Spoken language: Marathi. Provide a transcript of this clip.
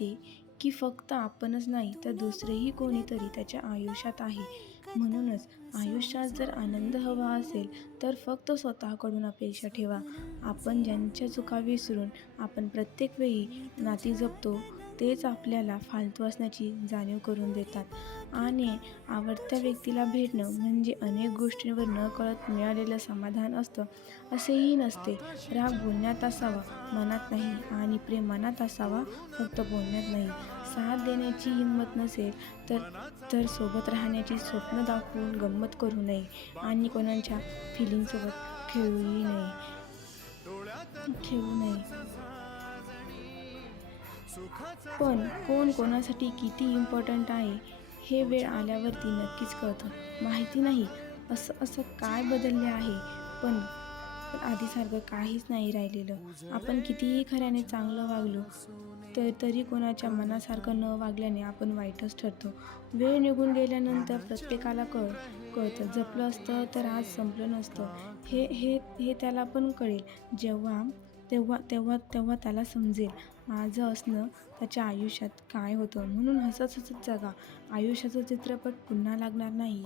कळते की फक्त आपणच नाही तर दुसरेही कोणीतरी त्याच्या आयुष्यात आहे. म्हणूनच आयुष्यात जर आनंद हवा असेल तर फक्त स्वतःकडून अपेक्षा ठेवा. आपण ज्यांच्या चुका विसरून आपण प्रत्येक वेळी नाती जपतो तेच आपल्याला फालतू असण्याची जाणीव करून देतात. आणि आवडत्या व्यक्तीला भेटणं म्हणजे अनेक गोष्टींवर नकळत मिळालेलं समाधान असतं असेही नसते. राग बोलण्यात असावा, मनात नाही. आणि प्रेम मनात असावा, फक्त बोलण्यात नाही. साथ देण्याची हिंमत नसेल तर तर सोबत राहण्याची स्वप्न दाखवून गंमत करू नये आणि कोणाच्या फिलिंगसोबत खेळू नये. पण कोण कोणासाठी किती इम्पॉर्टंट आहे हे वेळ आल्यावरती नक्कीच कळतं. माहिती नाही असं असं काय बदलले आहे, पण पण आधीसारखं काहीच नाही राहिलेलं. आपण कितीही खऱ्याने चांगलं वागलो तरी कोणाच्या मनासारखं न वागल्याने आपण वाईटच ठरतो. वेळ निघून गेल्यानंतर प्रत्येकाला कळतं जपलं असतं तर आज संपलं नसतं. हे हे हे त्याला पण कळेल जेव्हा तेव्हा तेव्हा तेव्हा त्याला समजेल माझं असणं त्याच्या आयुष्यात काय होतं. म्हणून हसत हसत जगा. आयुष्याचा चित्रपट पुन्हा लागणार नाही.